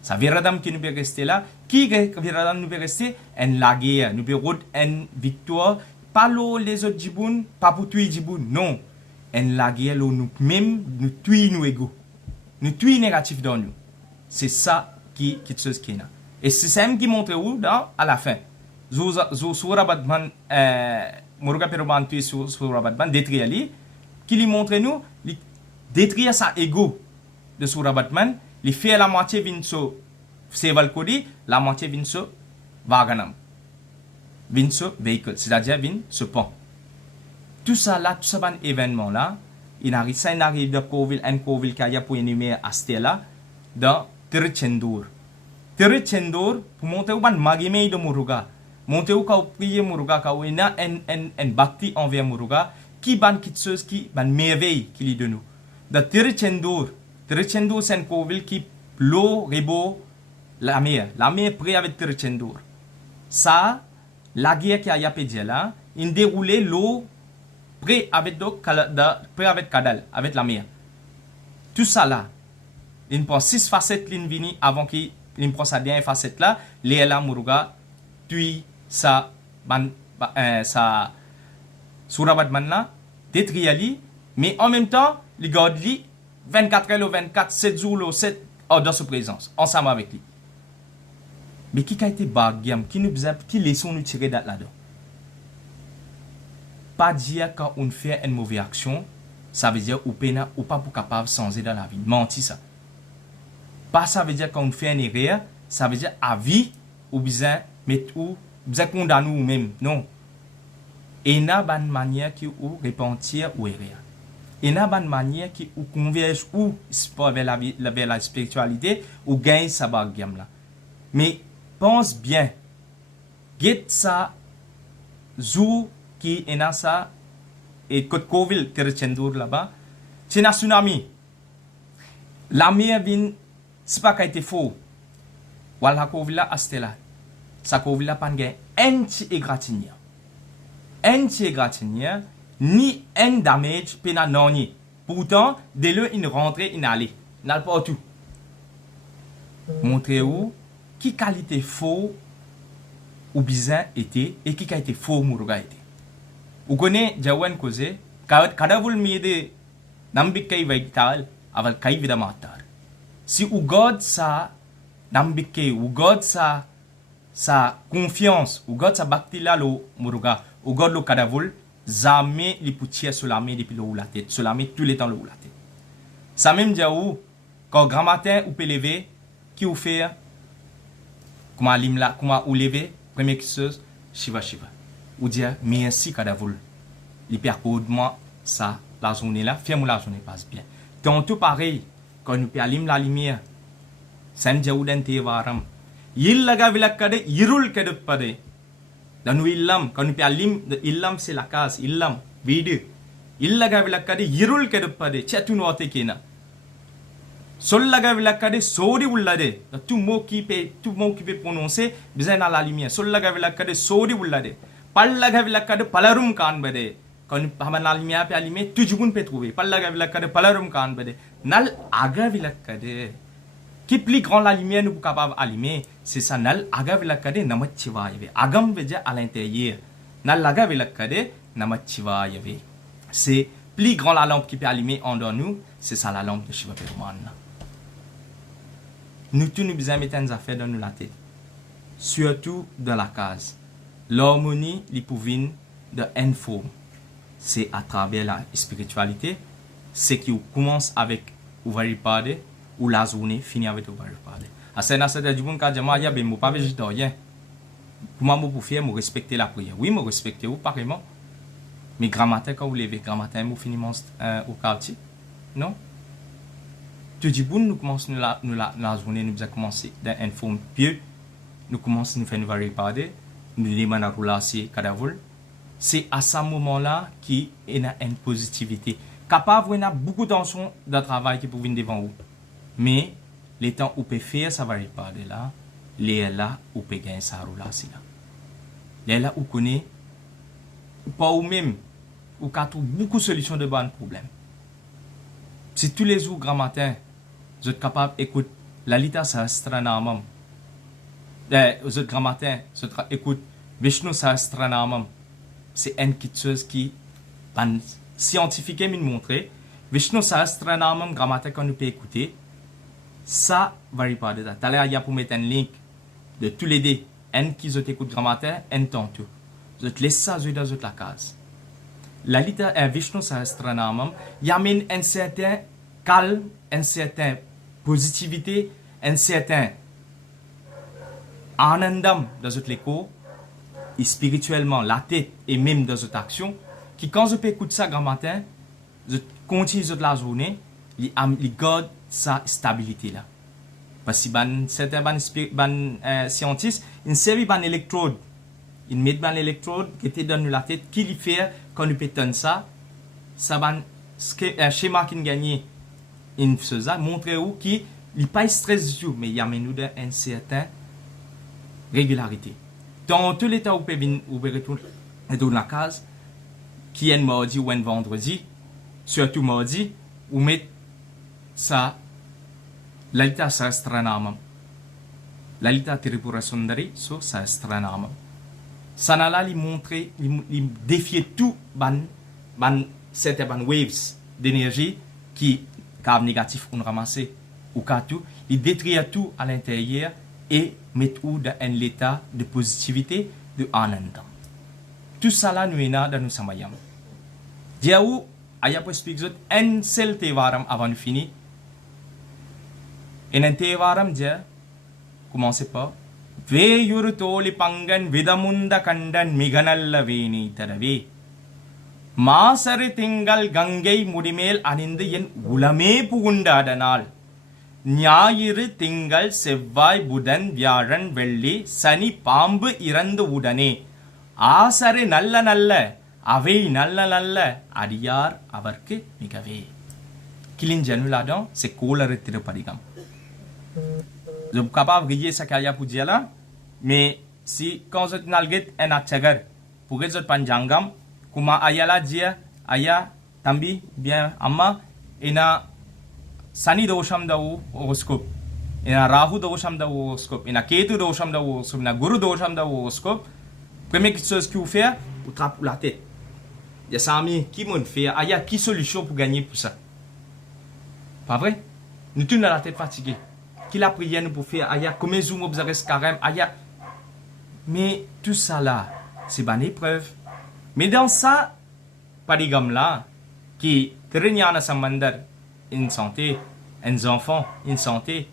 Ça viradam qui nous peut rester là. Qui viradam nous peut rester? En la guerre. Nous pouvons une victoire. Pas les autres djiboun, pas pour tuer djiboun. Non. En la guerre, nous même, nous tuons nos égaux. Nous tuons négatif dans nous. C'est ça qui est quelque chose qui est là. Et c'est ça qui montre où, à la fin. Zo sura batman muruga pero bantu sur rabat ban détruire li qui lui montre nous détruire sa ego de sur rabat man li fait la moitié vinso seval kodi la moitié vinso vaganam vinso véhicule c'est-à-dire vin ce pont tout ça là tout ça ban événement là il arrive de Coville en Coville kaya pour énumérer à Stella dans Tirichendur pour monter au ban magime de muruga monter au kau prier muruga kau ina en bhakti envers muruga qui ban kitseuse qui ban merveille qui li de nous de Tirichendur c'est un Coville qui l'eau rebo la mer près avec Tirichendur ça la guerre qui a yapédia là il déroulait l'eau près avec Kadal avec la mer tout ça là il prend 6 facettes l'invini avant qu'il prend sa dernière facette là Léla Muruga puis sa sa Surabat man là détriali mais en même temps les garde li 24 heures 24 7 jours le 7 dans sa présence ensemble avec lui mais qui a été bagiam qui nous qui laissons nous tirer là-dedans pas dire quand on fait une mauvaise action ça veut dire ou pena ou pas pour capable de changer dans la vie menti ça pas ça veut dire quand on fait une erreur ça veut dire à vie ou besoin mettre ou besoin condamner ou même non et na ban manière qui ou repentir ou erreur et na ban manière qui ou converge ou vers la spiritualité ou gagne sa bagiam là mais pense bien get ça zou qui est dans ça et côte Coville Tirichendur là-bas c'est un tsunami la mer vient c'est pas été faux wala Coville astela sa Coville pas gain enti égratigner ni un damage pena noni pourtant dès le in rentrée in aller n'a pas tout montrer où qui qualité faux ou bizarre était et qui a été faux muruga était ou connaît jawan cause kada vul mide nambikai vaital aval kai vida matar si ou god sa nambikai ou god sa confiance ou god sa baktila lo muruga ou god lo kada vul jamais li poutia sur la main depuis le ou la tête sur la main tout le temps le ou la tête ça même dia ou quand grand matin ou peut lever qui ou faire comment lim là comment ou lever première chose shiva ou dire merci kadavul il percode moi ça la journée là ferme la journée passe bien tantôt pareil quand nous allume la lumière sanja udante varam illaga vilakade irul kedepade dan illam quand nous allume illam c'est la case illam vide illaga vilakade irul kedepade chatu no tekena sollaga vilakade sodi ullade tout mot qui peut prononcer besoin dans la lumière sollaga vilakade sodi ullade pallaga vilakade palarum kanbade quand hama la lumière peut allumer tout jubun peut trouver pallaga vilakade palarum kanbade nal aga vilakade qui plus grand la lumière nous capable allumer c'est ça nal aga vilakade namachivaya agam veut dire à l'intérieur nal aga vilakade namachivaya c'est plus grand la lampe qui peut allumer en dans nous c'est ça la lampe de Shiva Peruman. Nous tous nous besoin mettre des affaires dans la tête. Surtout dans la case. L'harmonie, les pouvines de info. C'est à travers la spiritualité. C'est qui commence avec ouvrir parler ou la journée finit avec ouvrir parler. À ce moment-là, du bon cas, je ne vais pas végétarien. Comment vous pouvez me respecter la prière? Oui, me respecter ou pareillement. Mais grand matin, quand vous levez, grand matin, vous finissez au quartier. Non? Tu dis bon, nous commençons la journée, nous avons commencé d'informer pieux, nous commençons à faire une variété parler, nous demandons à rouler cadavre. C'est à ce moment-là qu'il y a une positivité. Capable, il y a beaucoup d'ensemble de travail qui peut venir devant vous. Mais, les temps où vous pouvez faire ça variété parler là, les là où vous pouvez gagner ça rouler là. Les là où vous connaissez, pas vous-même, vous avez beaucoup de solutions de bons problèmes. Si tous les jours, grand matin, vous êtes capable d'écouter la Lita Sahasranamam, vous êtes grand matin, vous écoutez Vishnu Sahasranamam, c'est une petite chose qui, scientifique, m'a montré. Vishnu Sahasranamam, grand matin, quand nous pouvons écouter, ça va répondre. D'ailleurs, il y a pour mettre un link de tous les deux, un qui écoute grand matin, un tantôt. zot laisse ça dans zot la case. Lalita Vishnu Sahasranamam y amène un certain calme, un certain positivité, un certain anandam dans votre écho, et spirituellement, la tête et même dans votre action, qui quand je peux écouter ça grand matin, je continue la journée, il garde sa stabilité là. Parce que certains scientifiques, ils servent ban électrode, ils mettent ban l'électrode qui était dans la tête, qui lui fait quand nous pétons ça, ça ban schéma qui gagne, il fait ça, montrer où qui il pas stress du tout, mais il y a nous une certaine régularité. Dans tous les temps où vous pouvez retourner dans la case, qui est un mardi ou un vendredi, surtout mardi, vous mettez ça, Lalita Sahasranamam. Lalita Tripura Sundari, so Sahasranamam. Ça n'a là, il montre, il défie tout, certaines waves d'énergie qui, quand négatif, on ramasse, ou quand tout, il détruit tout à l'intérieur et met tout dans un état de positivité, de ananda. Tout ça là, nous est dans nous samayam. Diaou, aya pour expliquer un seul tevaram avant de finir. Et un tevaram dia, commencez pas. Veyur toli pangan vidamunda kandan miganalla veni tarave. Masari tingal gangai mudimel anindu yen ulame pugundadanal. ஞாயிறு திங்கள் செவ்வாய் புதன் வியாழன் வெள்ளி சனி பாம்பு இறந்து உடனே ஆசரை நல்ல நல்ல அவை நல்ல நல்ல அடியார் அவர்க்கு மிகவே. Kilin Januladon, c'est colère Tirupadigam. Je suis capable de griller sa carrière pour dire là, mais si quand je n'alguette un atchagar, pour que je panjangam, kuma ayala dia, aya, tambi, bien, amma, ina Sani dosham da horoscope, ina Rahu dosham da horoscope, ina Ketu dosham da horoscope, ina Guru dosham da horoscope. Première chose que vous faites, vous trappez la tête. Il y a ça ami qui m'ont fait, il y a qui solution pour gagner pour ça. Pas vrai? Nous tournons la tête fatiguée. Qui la prière nous pour faire, il y a combien zoom observer carême, il y a. Mais tout ça là, c'est une épreuve. Mais dans ça, padigam là, qui traîne samandar, une santé, un enfant, une santé.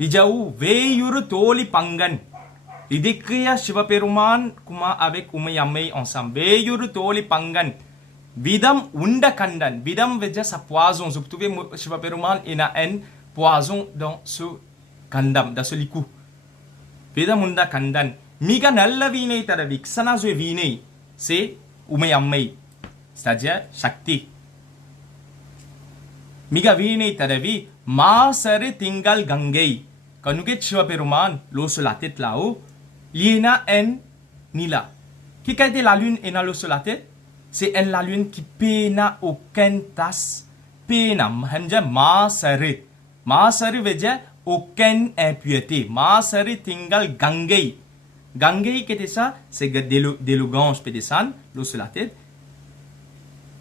Il dit où veyur toli pangan. Il décrit Shiva Peruman kuma avec Umayamei ensemble. Veyur toli pangan. Vidam unda kandan. Vidam veut dire sa poison. Vous trouvez Shiva Peruman il a un poison dans ce kandam, dans ce liku. Vidam unda kandan. Miga nalla vine taravik. Sana zo vine. C'est Umayamei. C'est-à-dire Shakti. Miga vine taravi masare tingal gangai. Quand nous get Shiva Peruman, l'eau sur la tête là-haut, l'ina en nila. Qui a été la lune et na l'eau sur la tête? C'est en la lune qui pena aucun tas. Pena, hanja masare. Masare veut dire aucune impureté. Masare tingal gangai. Gangai, qu'est-ce que ça? C'est de l'eau gange pédessan, l'eau sur la tête.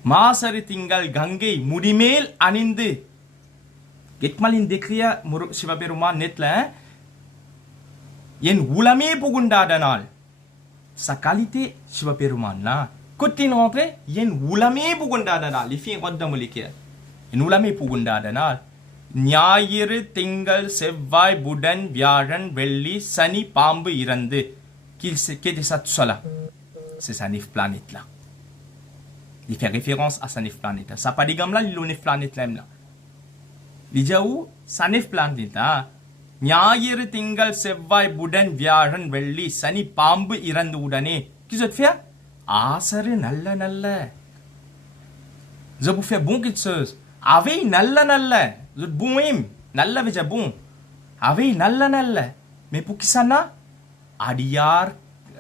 Masari tinggal gangai mudimel aninde. Get malin dekriya Shiva Peruman net la. Yen ulame pugunda danal. Sa qualité Shiva Peruman la. Kotin rentre yen ulame pugunda danal. Li fi rodda molekya. Yen ulame pugunda danal. ஞாயிறு திங்கள் செவ்வாய் புதன் வியாழன் வெள்ளி சனி பாம்பு இறந்து. Qu'est-ce ça tout ça là? C'est sa neuf planète là. Il fait référence à sa neuf planète. Ça pas dit comme là, il a neuf planète là. Il dit où? Sa neuf planète là. ஞாயிறு திங்கள் செவ்வாய் புதன் வியாழன் வெள்ளி சனி பாம்பு இறந்து உடனே. Qu'est-ce que tu fais? ஆசரு நல்ல நல்ல. Je vous fais bon quelque chose. Avec நல்ல நல்ல. Je bon même. நல்ல veut dire bon. Avec நல்ல நல்ல. Mais pour qui ça na? Adiyar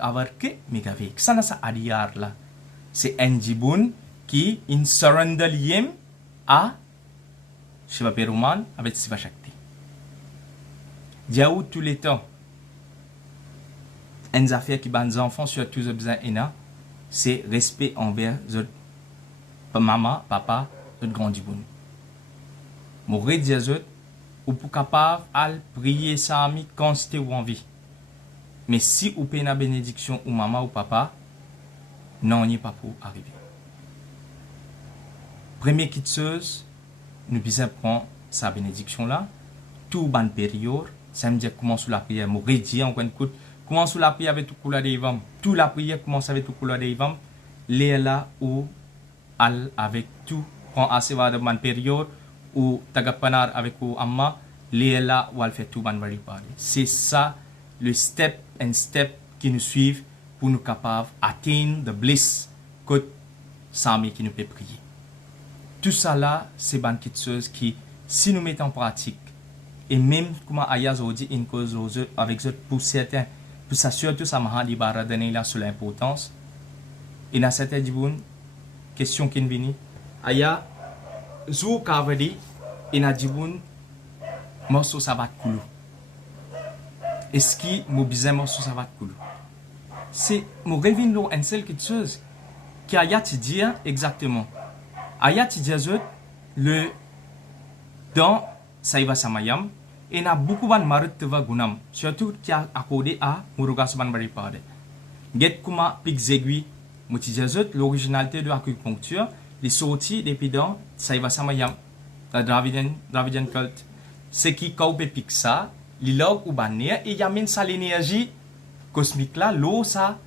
avarke migave. Qui ça na sa adiyar là? C'est un jibun qui in surrender liem à Shiva Peruman avec Shiva Shakti. Diaou tous les temps. Une affaire qui ban enfants surtout les besoins ena, c'est respect envers les maman, papa, les grand jibun. Mourir dire ou pour capable à prier sa ami quand c'était ou envie. Mais si ou peine la bénédiction ou maman ou papa, non, il n'est pas pour arriver. Première quitteuse, nous bisons prendre sa bénédiction là, tout ban période, ça me dit comment sous la prière, me redire en coin de coup, comment sous la prière avec tout couleur des vents, tout la prière commence avec tout couleur des vents, les là où al avec tout, prend assez de ban période, ou tagapanar avec ou amma, les là où elle fait tout ban bari parler. C'est ça le step and step qui nous suivent pour nous capables d'atteindre the bliss que Sami qui nous peut prier. Tout ça là, c'est une chose qui, si nous mettons en pratique, et même comme Ayaz a dit, une cause avec eux, pour certains, pour ça surtout ça m'a dit donner là sur l'importance. Et dans cette question qui vient, Aya, zou kavadi, et na dibun, morceau ça va coulou. Est-ce qu'il m'a besoin morceau ça va coulou? C'est mon revenu là une seule chose qui a te dire exactement. Aya te dire le dans Saiva Samayam et na beaucoup ban marut teva gunam surtout qui a accordé à Murugas ban bari pade. Get kuma pics aiguilles mutijazot l'originalité de l'acupuncture les sorties depuis dans Saiva Samayam la Dravidian cult c'est qui kaupe pixa l'ilog ou banner et y a min sa l'énergie cosmique là l'eau ça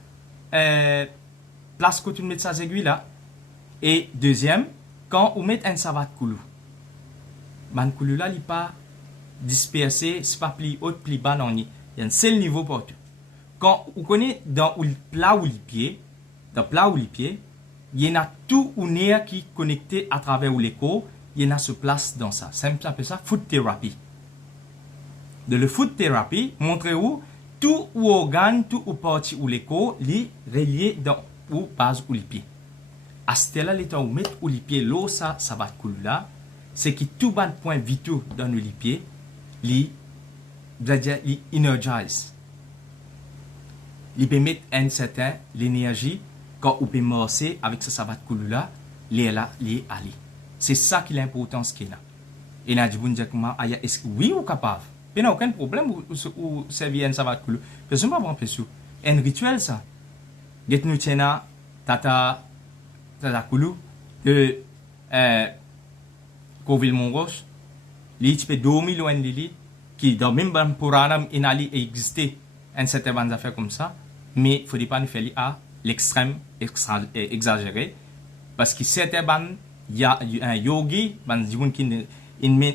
place que tu mets sa aiguille là et deuxième quand on met un savat koulou ban koulou là il pas dispersé c'est pas pli haut pli bas non il y a un seul niveau pour tout quand on connaît dans le plat ou les pieds il y en a tout un air qui est connecté à travers l'écho il y en a se place dans ça c'est un peu ça foot thérapie de le foot thérapie montre où tout organe tout partie ou l'écho li relié dans ou base ou les pieds à ce là l'état où mettre ou les pieds l'eau ça va couler là c'est que tout ban point vitaux dans les pieds li energize li permet un certain l'énergie quand on peut marcher avec ce sabat couler là les là les aller c'est ça qui est l'importance qu'il a et là du bon dire comment est-ce que oui ou capable il n'y a aucun problème ou servir un sabat couler parce que pas bon plus un rituel ça get nous tiena tata koulou de Coville Monroche li tu peux dormir loin de lui qui dans même ban puranam inali exister un certain ban affaires comme ça mais faut pas nous faire à l'extrême exagéré parce que certains ban il y a un yogi ban dibun qui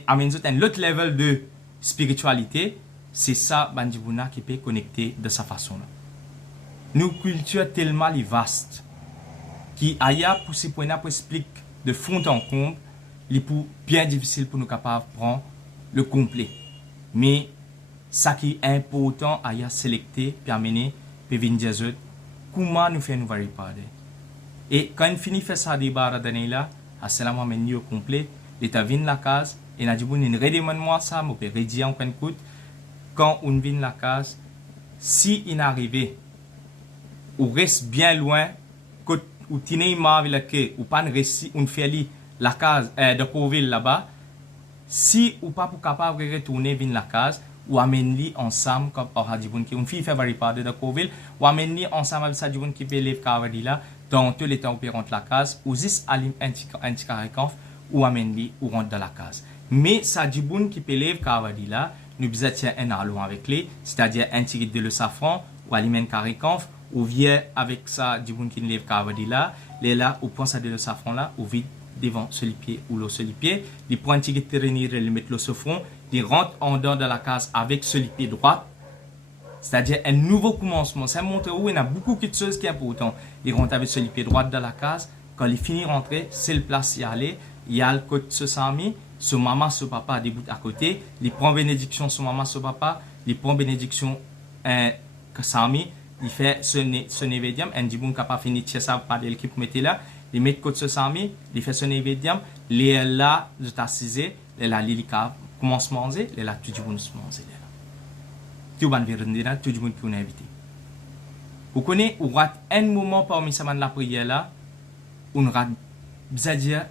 amène un autre level de spiritualité c'est ça ban dibuna qui peut connecter de sa façon là nos culture tellement vaste qui aya pour ces points là pour expliquer de fond en comble il est bien difficile pour nous capables de prendre le complet mais ça qui est important aya sélecter puis amener puis venir dire comment nous faire nous varier et quand on finit faire ça débarra d'année là à cela menu au complet l'état vient la case et n'a dit bon une redemande moi ça me peut redire en coin coûte quand on vient la case si il arrivé ou reste bien loin ou tine avec que ou pas réussi on fait la case de Coville là-bas si ou pas pour capable de retourner vers la case ou amener ensemble comme aura dit bon qui on fait varier de Coville ou amener ensemble avec ça dit bon qui peut lever cavadi là dans tous les temps où rentre la case ou juste alim anti carréconf ou amener ou rentre dans la case mais ça dit bon qui peut lever cavadi là nous besoin un allant avec les c'est-à-dire un tigre de le safran ou aliment carréconf ou vient avec ça du bon qui ne lève cavadi là les là ou prend ça de le safran là ou vide devant ce pied ou le seul pied il prend un tigre de terrenir et le mettre le safran il rentre en dehors de la case avec ce pied droit c'est-à-dire un nouveau commencement ça montre où il y a beaucoup de choses qui sont importantes il rentre avec ce pied droit dans la case quand il finit rentrer c'est le place y aller il y a le côté ce sami ce maman ce papa débute à côté il prend bénédiction ce maman ce papa il prend bénédiction sami il fait ce névédium un dibun capable fini de ça par l'équipe mettre là il met côté ce sami il fait ce névédium les là de t'assiser les là lilika commence manger les là tout dibun se manger là tout ban verndina tout dibun qui on a invité vous connaissez ou rat un moment parmi ça la prière là on rat c'est-à-dire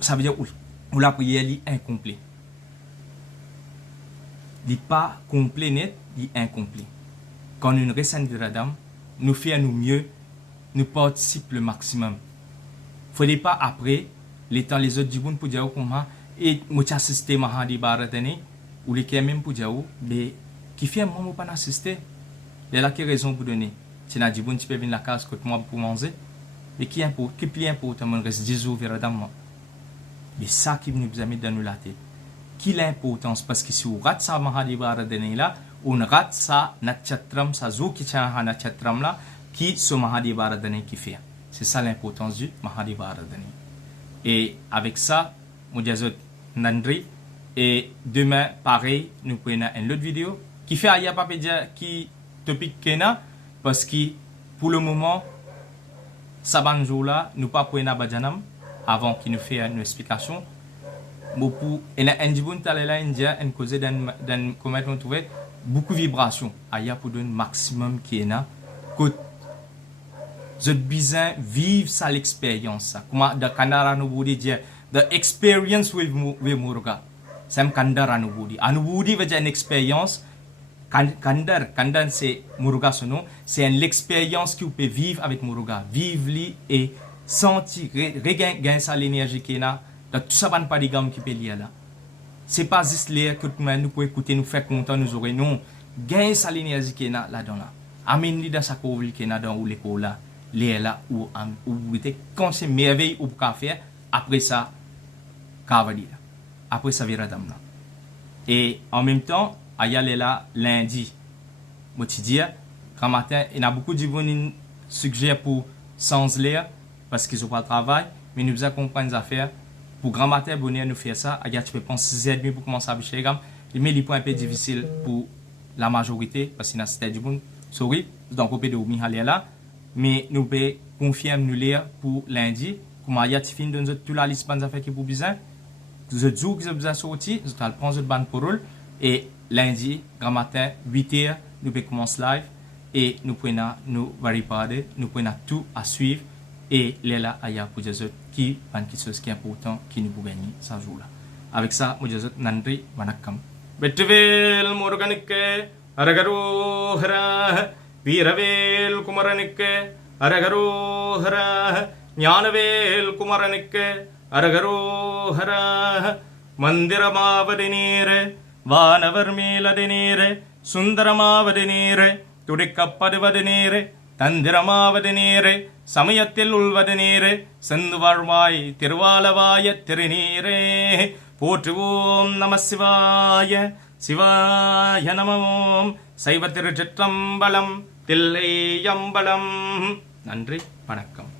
ça veut dire où la prière est incomplet il pas complet net il incomplet quand nous ressentons de la dame nous faisons nous mieux nous participons le maximum. Faudrait pas après, les temps les autres jibun pour dire comment et moi assister mahadi baratani ou les qui même pour dire mais qui fait moi pas assister. Il y a là qui raison pour donner. Si na jibun tu peux venir la case que moi pour manger et qui plus important mon reste 10 jours vers dame. Mais ça qui nous a mis dans la tête. Qui l'importance parce que si on rate ça mahadi baratani là, on rate ça natchatram ça zo qui tient natchatram là qui ce mahadi baratani qui fait. C'est ça l'importance du mahadi baratani. Et avec ça, Moudjazot Nandri. Et demain, pareil, nous prenons une autre vidéo qui fait Aya Papédia qui topic Kena parce que pour le moment, Sabanjo là, nous pas prenons Badjanam avant qu'il nous fasse une explication. Mais pour et la Ndjiboun Talela India, une cause d'un comment on trouve beaucoup de vibrations. Aya pour donner maximum qui est là. Je besoin vivre ça l'expérience. Comment de Kandara nous dire the experience with Muruga. C'est Kandara nous dit. Anubudi veut dire une expérience. Kandar c'est Muruga son nom. C'est une expérience que vous pouvez vivre avec Muruga. Vivre et sentir, regagner ça l'énergie qui est là. De tout ça pas de gamme qui peut lier là. C'est pas juste l'air que nous pouvons écouter, nous faire content, nous aurons non. Gagner ça l'énergie qui est là là-dedans là. Amène dans sa couvre qui est là dans l'école là. Les là où vous êtes quand c'est merveille ou qu'à faire après ça cavalier après ça verra dame là et en même temps il y a là lundi quotidien grand matin il y a beaucoup de gens suggèrent pour sans l'air parce qu'ils ont pas de travail mais nous accompagnent les affaires pour grand matin bonheur nous faire ça il y a tu peux penser 6h30 pour commencer à bûcher mais les points un peu difficile pour la majorité parce qu'il y a c'était du bon sorry donc on peut de Mihalia là. Mais nous pouvons confirmer nous lire pour lundi. Comme il y a des films de toute la liste de affaires qui pour besoin. Vous jours qui vous sorti, vous allez prendre votre bande pour rôle. Et lundi, grand matin, 8h, nous pouvons commencer live. Et nous pouvons nous préparer, nous pouvons tout à suivre. Et là, il y a pour des autres qui ont quelque chose qui est important qui nous peut gagner ce jour-là. Avec ça, nous disons Nandri, Vanakkam. Bettuvel Muruganike, Aragaru Hara. வீரவேல் குமரனுக்கு அரகரோஹரா ஞானவேல் குமரனுக்கு அரகரோஹரா மந்திரமாவது நீர் வானவர் மேலது நீர் சுந்தரமாவது நீர் துடிக்கப்படுவது நீர் தந்திரமாவது நீர் சமயத்தில் உள்வது நீர் செந்து வாழ்வாய் திருவாலவாய திருநீரே போற்றுவோம் நம சிவாய சிவாய நமோம் சைவ திருச்சிற்றம்பலம் தில்லையம்பலம் நன்றி வணக்கம்